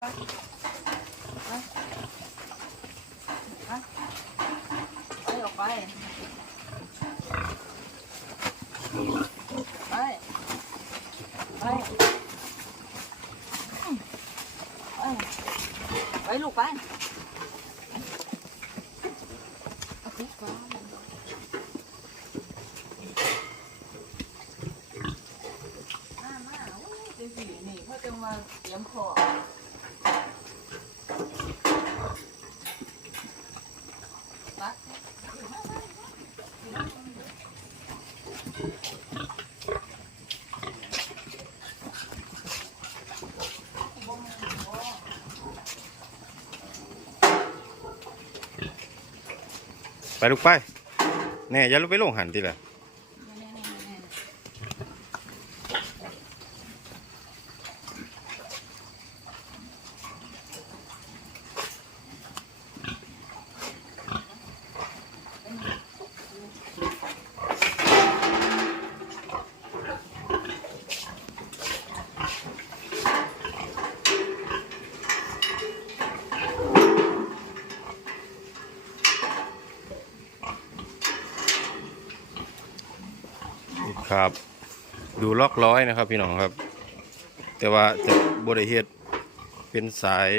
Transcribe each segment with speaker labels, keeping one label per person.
Speaker 1: ไปออกไปไปไปไปไปลูกไปเอาพริกฟ้ามามาโอ้ยเจ๊สีนี่ เขาจะมาเตรียมของปัก
Speaker 2: ไปลูกไปแน่อย่าลุกไปลงหันทีละ ครับ ดูล็อกร้อยนะครับพี่น้องครับ แต่ว่าจะบริเฮดเป็นสาย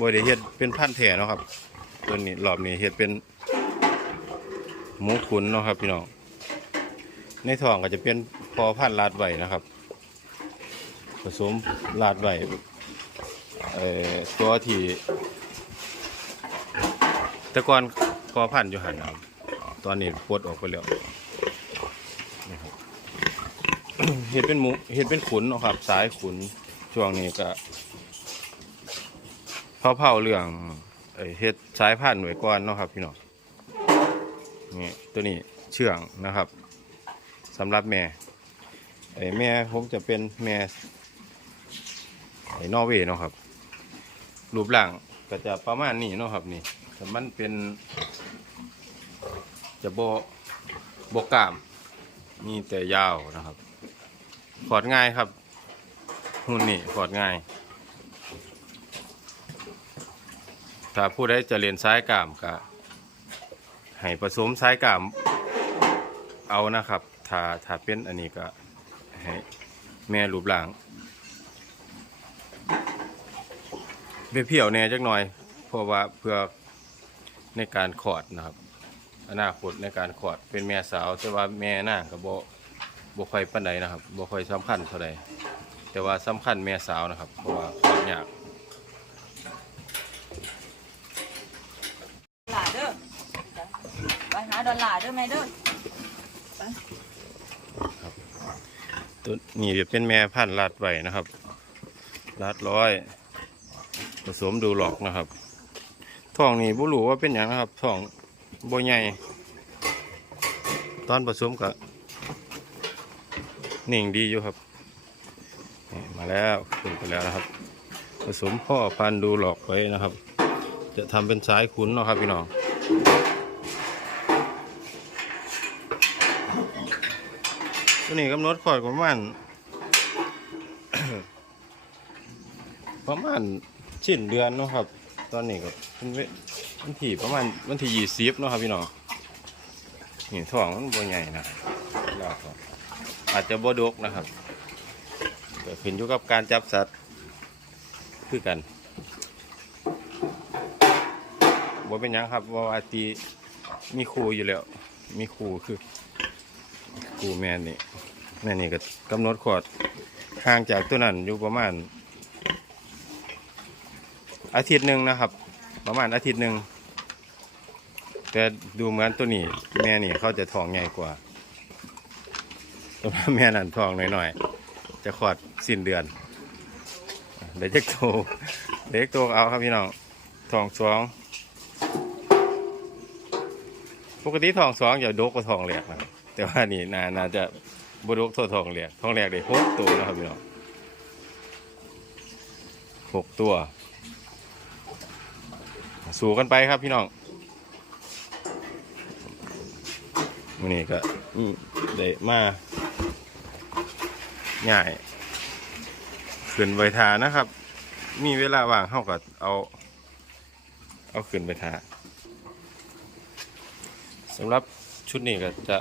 Speaker 2: บริเฮดเป็นพันแถเนาะครับ ตัวนี้รอบนี้เฮ็ดเป็นหมูขุนเนาะครับพี่น้องในท้องก็จะเป็นพอพันธ์ลาดไว้นะครับ ผสมลาดไว้ตัวที่แต่ก่อนพอพันธุ์อยู่หันครับ ตอนนี้ปลดออกไปแล้ว เห็ดเป็นหมูเห็ดเป็นขุนเนาะครับ สายขุนช่วงนี้ก็เผาเผาๆเรื่องเห็ดสายพันธุ์หน่วยก้อนเนาะครับ พี่น้องนี่ตัวนี้เชื่องนะครับสำหรับแม่ไอ้แม่ผมจะเป็นแม่ไอ้นอเวย์เนาะครับ รูปร่างก็จะประมาณนี้เนาะครับนี่แต่มันเป็น จะโบโบกาม มีแต่ยาวนะครับ ขอดง่ายครับหุ่นนี่ขอดง่าย ถ้าผู้ใดจะเรียนซ้ายกามก็ให้ผสมซ้ายกามเอานะครับ ถ้าถ้าเป็นอันนี้ก็ให้แม่รูปร่างเปรี้ยวแน่จักหน่อย เพราะว่าเพื่อในการขอดนะครับอนาคตในการขอดเป็นแม่สาวแต่ว่าแม่นางก็บ่บ่ ค่อยปานใดนะครับบ่ค่อยสำคัญเท่าใดแต่ว่าสำคัญแม่สาวนะครับ เพราะว่าขอดยาก
Speaker 1: หลาเด้อไปหาดอลลาร์เด้อแม่เด้อ
Speaker 2: ตัวนี้จะเป็นแม่พันธุ์ลาดไว้นะครับลาดร้อยผสมดูหลอกนะครับท้องนี่บ่รู้ว่าเป็นหยังนะครับท้องบ่ใหญ่ตอนผสมก็ นิ่งดีอยู่ครับมาแล้วขึ้นไปแล้วนะครับ ผสมพ่อพันธุ์ดูหลอกไว้นะครับ จะทำเป็นสายขุนเนาะครับพี่น้องตัวนี้กำหนดขอดประมาณประมาณชิ้นเดือนนะครับ ตอนนี้ก็เป็นวันที่ประมาณวันที่ยี่สิบเนาะครับพี่น้องนี่ท้องมันบ่ใหญ่นะแล้วก็ อาจจะบ่ดกนะครับก็ขึ้นอยู่กับการจับสัตว์คือกันบ่เป็นยังครับว่าอาตีมีครูอยู่แล้ว มีครูคือครูแม่นี่แม่นี่ก็กำหนดขอดห่างจากตัวนั้นอยู่ประมาณ อาทิตย์หนึ่งนะครับ ประมาณอาทิตย์หนึ่งแต่ดูเหมือนตัวนี้ แม่นี่เขาจะท้องใหญ่กว่า ตัวแม่นันทองหน้อยๆ จะขอดสิ้นเดือน เดี๋ยวจะโตเด็กโตเอาครับพี่น้องทองสองปกติทองสองจะดกกว่าทองแหลกนะแต่ว่านี่นาน่าจะบดกเท่าท้องแหลกทองแหลกได้หกตัวนะครับพี่น้องหกตัว สู่กันไปครับพี่น้องวันนี้ก็ได้มา ง่ายขึ้นไวทานะครับ มีเวลาว่างเฮาก็เอา เอาขึ้นไปทาสำหรับชุดนี้ก็จะ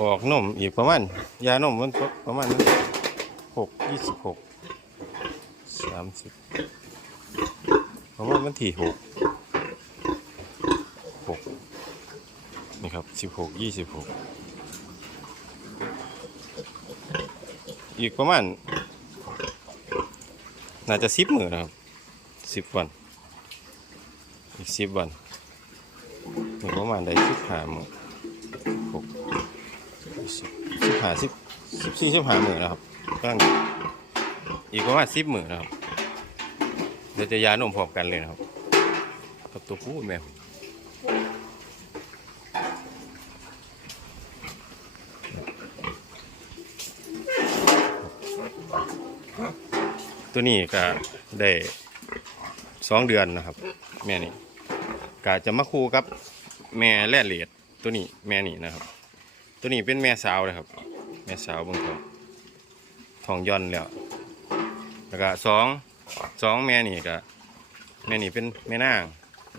Speaker 2: ออกนมอีกประมาณยานมมันประมาณหกยี่สิบหกสามสิบประมาณวันที่หกหกนี่ครับสิบหกยี่สิบหก อีกประมาณ น่าจะสิบมือนะครับสิบวัน อีกสิบวันอีกประมาณได้สิบห้ามือหกสิบห้าสิบสิบสี่สิบห้ามือนะครับตั้งอีกประมาณสิบมือนะครับเดี๋ยวจะยานมพร้อมกันเลยนะครับกับตัวผู้แมว ตัวนี้ก็ได้สองเดือนนะครับ แม่นี่ก็จะมาคู่กับแม่แร่เลียดตัวนี้แม่นี่นะครับ ตัวนี้เป็นแม่สาวเลยครับ แม่สาวบางคนทองย่อนแล้วแล้วก็สองสองแม่นี่ก็แม่นี่เป็นแม่นาง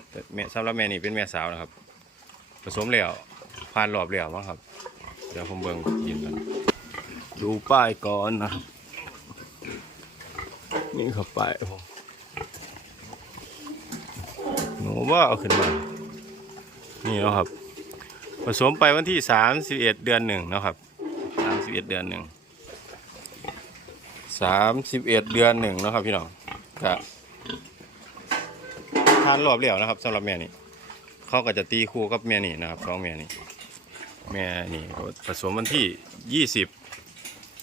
Speaker 2: แต่แม่สำหรับแม่นี่เป็นแม่สาวนะครับ ผสมแล้วผ่านรอบแล้วมั้งครับ เดี๋ยวผมเบิ่งยินกันดูป้ายก่อนนะครับ นี่ครับป้ายผมหนูว่าเอาขึ้นมา นี่เนาะครับ ผสมไปวันที่สามสิบเอ็ดเดือนหนึ่งนะครับสามสิบเอ็ดเดือนหนึ่งสามสิบเอ็ดเดือนหนึ่งนะครับพี่น้องก็ทานรอบเดียวนะครับสำหรับแม่นี่เขาก็จะตีคู่กับแม่นี่นะครับสองแม่นี่แม่นี่ผสมวันที่ยี่สิบ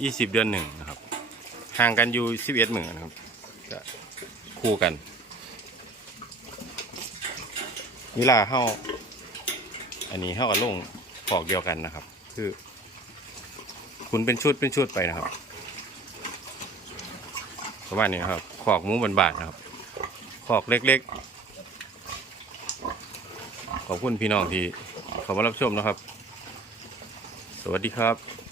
Speaker 2: ยี่สิบเดือนหนึ่งนะครับ ห่างกันอยู่สิบเอ็ดหมื่นนะครับก็คู่กันเวลาเข้าอันนี้เท่ากับลงขอกเดียวกันนะครับ คือ คุณเป็นชุดเป็นชุดไปนะครับประมาณนี้ครับขอกหมูบานๆนะครับขอกเล็กๆ ขอบคุณพี่น้องที่เข้ามารับชมนะครับ สวัสดีครับ